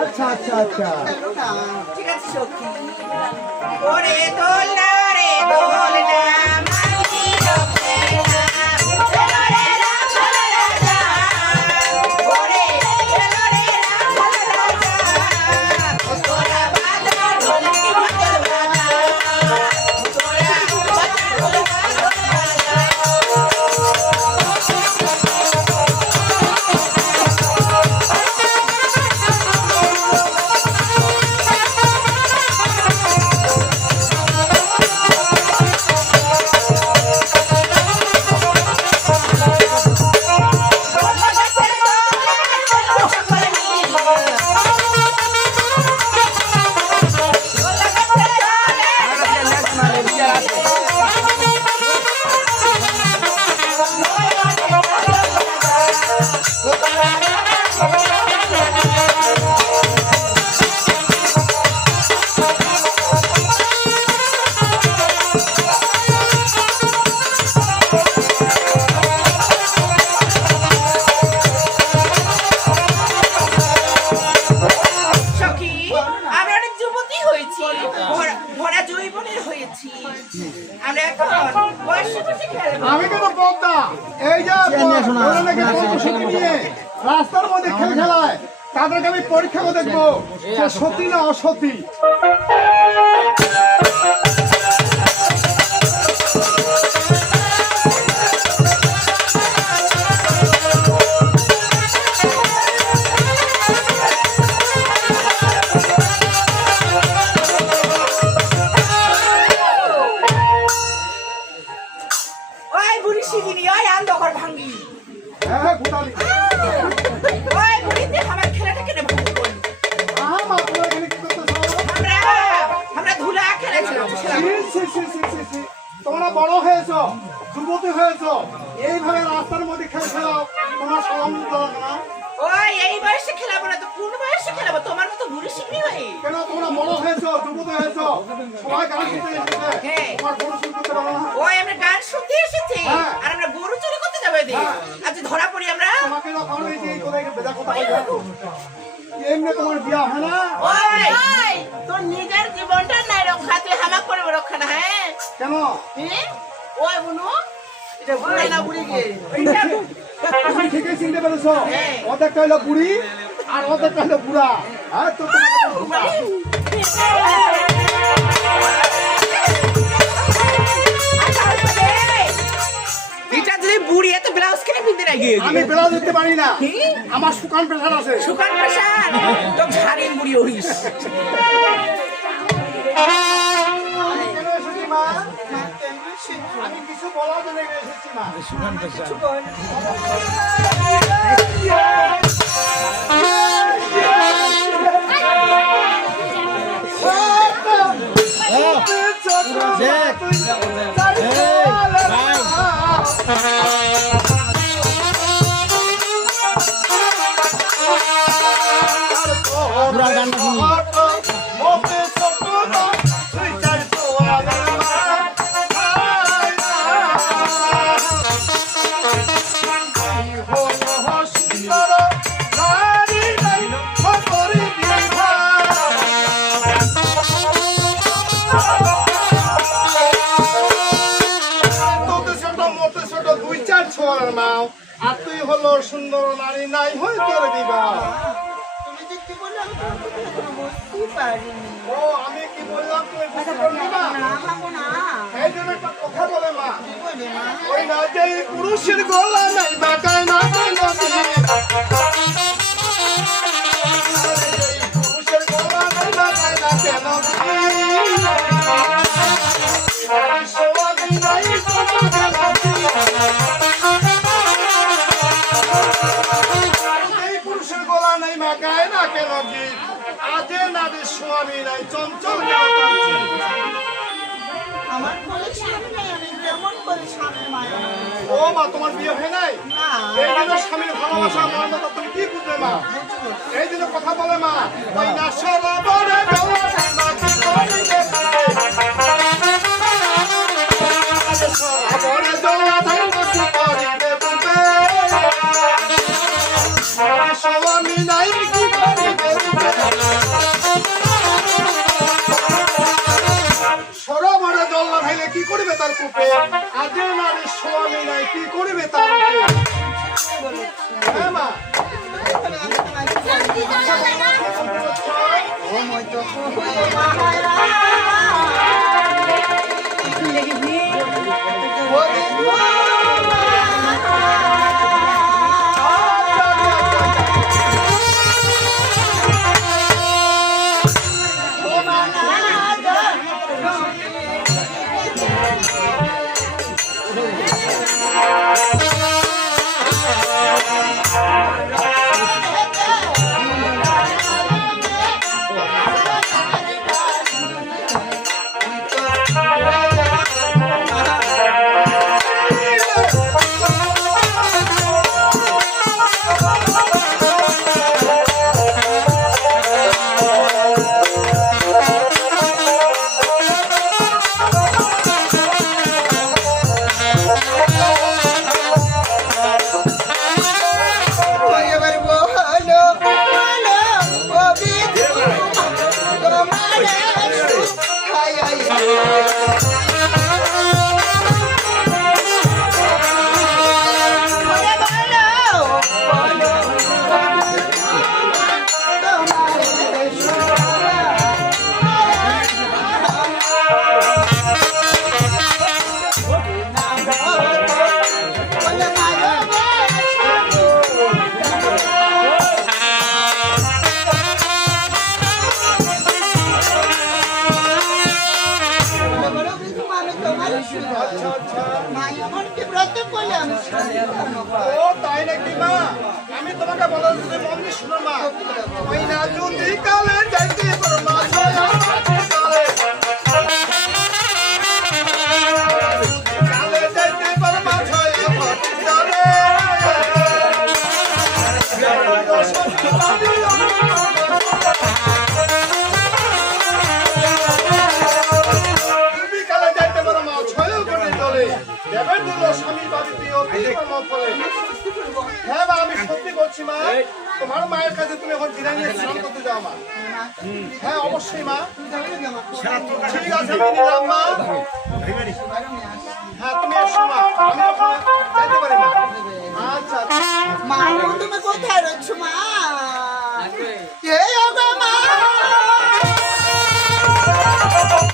আচ্ছা আচ্ছা আচ্ছা। ঠিক আছে সখী। ওরে দোল রে দোল আমি কেন পদ্মা এই যে নিয়ে রাস্তার মধ্যে খেল খেলায় তাদেরকে আমি পরীক্ষা করে দেখব সতী না অসতী বড় হয়েছো যুবতী হয়েছো এইভাবে রাস্তার মধ্যে খেল খেলাও তোমার সরম না। ওই এই বয়সে খেলাবো না তো কোন বয়সে খেলাবো? তোমার মতো বুড়ি শিগিরি হয়ে কেন তোমরা বড় হয়েছো যুবতী হয়েছো সবাই গান শুনতে এসেছে হ্যাঁ। তোমার বড় শুনতে পারো না। ওই আমরা গান শুনতে এসেছি হ্যাঁ। আর আমরা গরু চুরি করতে যাব এদিকে হ্যাঁ। আজ ধরা পড়ি আমরা। তোমাকে যখন এই যে এই করে বেজা কথা বলছো। এমনি তোমার বিয়া হয় না? ওই তোর নিজের জীবনটা নাই রক্ষা তুই হামাক করে রক্ষা না হ্যাঁ? কেন? ওই বুনু এটা বুড়ি। না বুড়ি গে তুমি ঠিকই চিনতে পেরেছ। হ্যাঁ। অর্ধেকটা হলো বুড়ি আর অর্ধেকটা হলো বুড়া। হ্যাঁ তো ব্লাউজ কেন পিনতে না গিয়ে আমি বেলা দিতে পারি না। আমার সুকান প্রেশার আছে। সুকান প্রেশার তো ঝাড়ি বুড়ি হইস আমি কেন এসেছি মা। আমি কিছু মা আর তুই হলো সুন্দর নারী নাই হয়ে তোর দিবা তুমি যে কি বললে বুঝতেই পারিনি। ও আমি কি বললাম তুই বুঝতে পারলি না? না হামো না এই জন্য একটা কথা বলে মা। কি বলে মা? ওই না যে পুরুষের গলা নাই বাঁকা না। পুরুষের গলা নাই গায়ে না কেন গীত আজে না যে স্বামী নাই চঞ্চল আমার বলে স্বামী নাই আমি কেমন করে স্বামী মায়া? ও মা তোমার বিয়ে হয় নাই? না। এই জন্য স্বামীর ভালোবাসা তুমি কি বুঝবে মা? এই জন্য কথা বলে মা ওই না সরবরে তার কূপে আজে নারী স্বামী নাই কি করিবে তার? হ্যাঁ মা এবার হ্যাঁ আমি সত্যি বলছি মা। তোমার মায়ের কাছে তুমি এখন জিরা নিয়ে করতে যাও, মা। হ্যাঁ অবশ্যই, মা। ঠিক আছে মা। হ্যাঁ তুমি এসো, মা। আমি যাইতে পারি, মা। আচ্ছা আচ্ছা। মা, তুমি কোথায় রয়েছো, মা?